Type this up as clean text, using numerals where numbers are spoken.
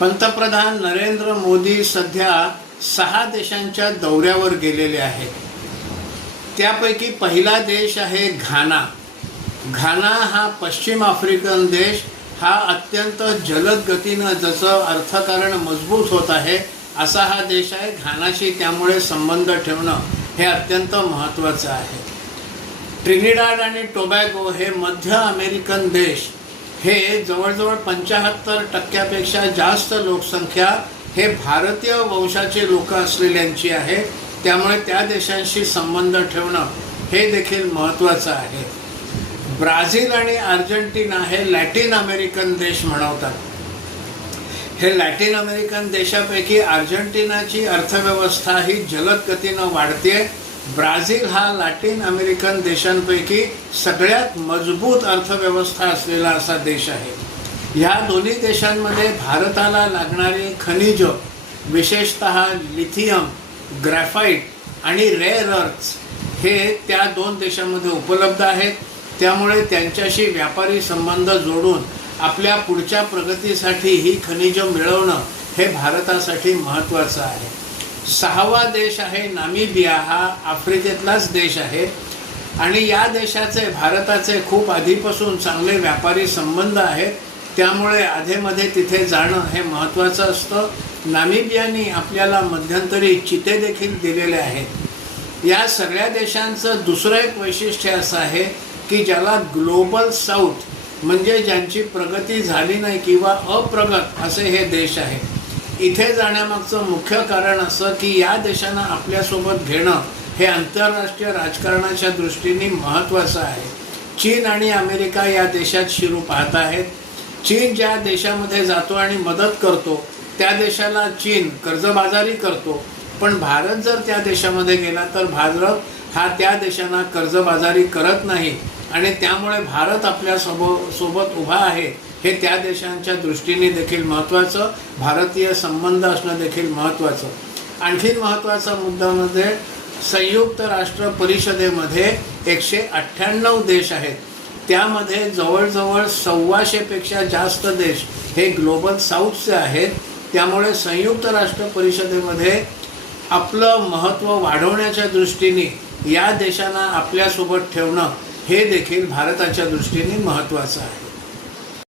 पंतप्रधान नरेंद्र मोदी सध्या 6 देशांच्या दौऱ्यावर गेलेले आहेत. त्यापैकी पहिला देश आहे घाना. घाना हा पश्चिम आफ्रिकन देश हा अत्यंत जलद गतीनं जसं अर्थकारण मजबूत होत आहे असा हा देश आहे. घानाशी त्यामुळे संबंध ठेवणं हे अत्यंत महत्त्वाचं आहे. ट्रिनिडाड आणि टोबॅगो हे मध्य अमेरिकन देश हे जवळजवळ 75% जास्त लोकसंख्या हे भारतीय वंशाचे लोक असलेल्यांची आहे. त्यामुळे त्या देशांशी संबंध ठेवणं हे देखील महत्त्वाचं आहे. ब्राझील आणि अर्जेंटिना हे लॅटिन अमेरिकन देश म्हणवतात. हे लॅटिन अमेरिकन देशापैकी अर्जेंटिनाची अर्थव्यवस्था ही जलद गतीनं वाढते. ब्राझील हा लॅटिन अमेरिकन देशांपैकी सगळ्यात मजबूत अर्थव्यवस्था असलेला असा देश आहे. ह्या दोन्ही देशांमध्ये भारताला लागणारी खनिज विशेषतः लिथियम, ग्रॅफाइट आणि रेअर अर्थ्स हे त्या 2 देशांमध्ये उपलब्ध आहेत. त्यामुळे त्यांच्याशी व्यापारी संबंध जोडून आपल्या पुढच्या प्रगतीसाठी ही खनिज मिळवणं हे भारतासाठी महत्त्वाचं आहे. 6वा देश आहे नामिबिया. हा आफ्रिकेतलाच देश आहे आणि या देशाचे भारताचे खूप आधीपासून चांगले व्यापारी संबंध आहेत. त्यामुळे अधेमध्ये तिथे जाणं हे महत्त्वाचं असतं. नामिबियानी आपल्याला मध्यंतरी चिते देखील दिलेले आहेत. या सगळ्या देशांचं दुसरं एक वैशिष्ट्य असं आहे की ज्याला ग्लोबल साऊथ म्हणजे ज्यांची प्रगती झाली नाही किंवा अप्रगत असे हे देश आहे. इथे जाण्यामागचं मुख्य कारण असं की या देशांना आपल्यासोबत घेणं हे आंतरराष्ट्रीय राजकारणाच्या दृष्टीने महत्त्वाचं आहे. चीन आणि अमेरिका या देशात शिरू पाहत आहेत. चीन ज्या देशामध्ये जातो आणि मदत करतो त्या देशाला चीन कर्जबाजारी करतो. पण भारत जर त्या देशामध्ये गेला तर भारत हा त्या देशांना कर्जबाजारी करत नाही आणि त्यामुळे भारत आपल्या सोबत उभा आहे हे त्या देशांच्या दृष्टीने देखील महत्त्वाचं. भारतीय संबंध असणं देखील महत्त्वाचं. आणखीन महत्त्वाचा मुद्दा म्हणजे संयुक्त राष्ट्र परिषदेमध्ये 198 देश आहेत. त्यामध्ये जवळजवळ 125पेक्षा जास्त देश हे ग्लोबल साऊथचे आहेत. त्यामुळे संयुक्त राष्ट्र परिषदेमध्ये आपलं महत्त्व वाढवण्याच्या दृष्टीने या देशांना आपल्यासोबत ठेवणं हे देखील भारताच्या दृष्टीने महत्त्वाचं आहे.